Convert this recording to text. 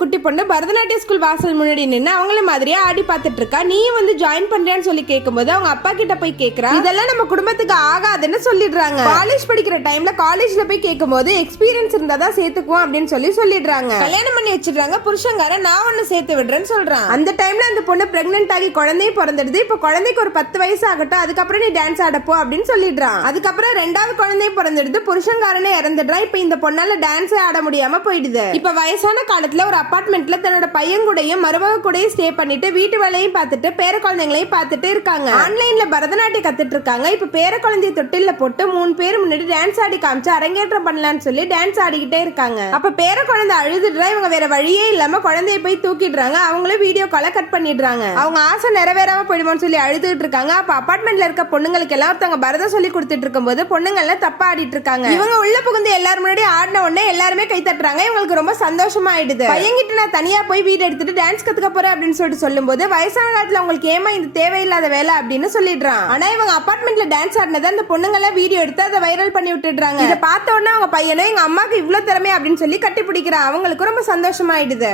குட்டி பொண்ணு பரதநாட்டிய ஸ்கூல் வாசல் முன்னாடி நின்று அவங்கள மாதிரியே ஆடி பார்த்துட்டு இருக்கா. நீயும் வந்து ஜாயின் பண்றியான்னு சொல்லி கேட்கும்போது அவங்க அப்பா கிட்ட போய் கேக்குறா. இதெல்லாம் நம்ம குடும்பத்துக்கு ஆகாதுன்னு சொல்லிடுறாங்க. காலேஜ் படிக்கிற டைம்ல காலேஜ்ல போய் கேட்கும்போது எக்ஸ்பீரியன்ஸ் இருந்தாதான் சேர்த்துக்குவோம் அப்படின்னு சொல்லிடுறாங்க. கல்யாணம் பண்ணி வச்சிடுறாங்க. புருஷங்கார நான் ஒண்ணு சேர்த்து விடுறேன்னு சொல்றான். அந்த டைம்ல அந்த பொண்ணு பிரெக்னென்ட் ஆகி குழந்தையும் பிறந்துடுது. இப்ப குழந்தைக்கு ஒரு 10 வயசு ஆகட்டும், அதுக்கப்புறம் நீ டான்ஸ் ஆடப்போ அப்படின்னு சொல்லிடுறான். அதுக்கப்புறம் 2வது குழந்தையும் பிறந்துடுது. புருஷங்காரனே இறந்துடுறான். இப்ப இந்த பொண்ணால டான்ஸ் ஆட முடியாம போயிடுது. இப்ப வயசான காலத்துல ஒரு அபார்ட்மெண்ட்ல தன்னோட பையன் கூடயும் மருமக கூடயும் ஸ்டே பண்ணிட்டு வீட்டு வேலையும் பார்த்துட்டு பேர குழந்தைங்களையும் பார்த்துட்டு இருக்காங்க. ஆன்லைன்ல பரதநாட்டியம் கத்துட்டு இருக்காங்க. இப்ப பேர குழந்தைய தொட்டில போட்டு 3 பேர் முன்னாடி டான்ஸ் ஆடி காமிச்சு அரங்கேற்றம் பண்ணலாம்னு சொல்லி டான்ஸ் ஆடிக்கிட்டே இருக்காங்க. அப்ப பேர குழந்தை அழுதுடுறா. இவங்க வேற வழியே இல்லாம குழந்தைய போய் தூக்கிடுறாங்க. அவங்களும் வீடியோ கால கட் பண்ணிடுறாங்க. அவங்க ஆசை நிறைவேறாம போயிடுமோன்னு சொல்லி அழுதுட்டு இருக்காங்க. அப்ப அபார்ட்மெண்ட்ல இருக்க பொண்ணுங்களுக்கு எல்லாம் ஒருத்தவங்க பரதம் சொல்லி கொடுத்துட்டு இருக்கும் போது பொண்ணுங்க எல்லாம் தப்பா ஆடிட்டு இருக்காங்க. இவங்க உள்ள புகுந்து எல்லாரும் முன்னாடி ஆடின உடனே எல்லாருமே கை தட்டுறாங்க. இவங்களுக்கு ரொம்ப சந்தோஷமா ஆயிடுது. பையன்கிட்ட நான் தனியா போய் வீடு எடுத்துட்டு டான்ஸ் கத்துக்க போறேன் அப்படின்னு சொல்லும்போது வயசான காலத்துல உங்களுக்கு ஏமா இந்த தேவையில்லாத வேலை அப்படின்னு சொல்லிடுறான். ஆனா இவங்க அபார்ட்மெண்ட்ல டான்ஸ் ஆடினதை அந்த பொண்ணுங்க எல்லாம் வீடியோ எடுத்து அதை வைரல் பண்ணி விட்டுடுறாங்க. இதை பார்த்த உடனே அவங்க பையனும் எங்க அம்மாக்கு இவ்வளவு திறமை அப்படின்னு சொல்லி கட்டி பிடிக்கிறான். அவங்களுக்கு ரொம்ப சந்தோஷமா ஆயிடுது.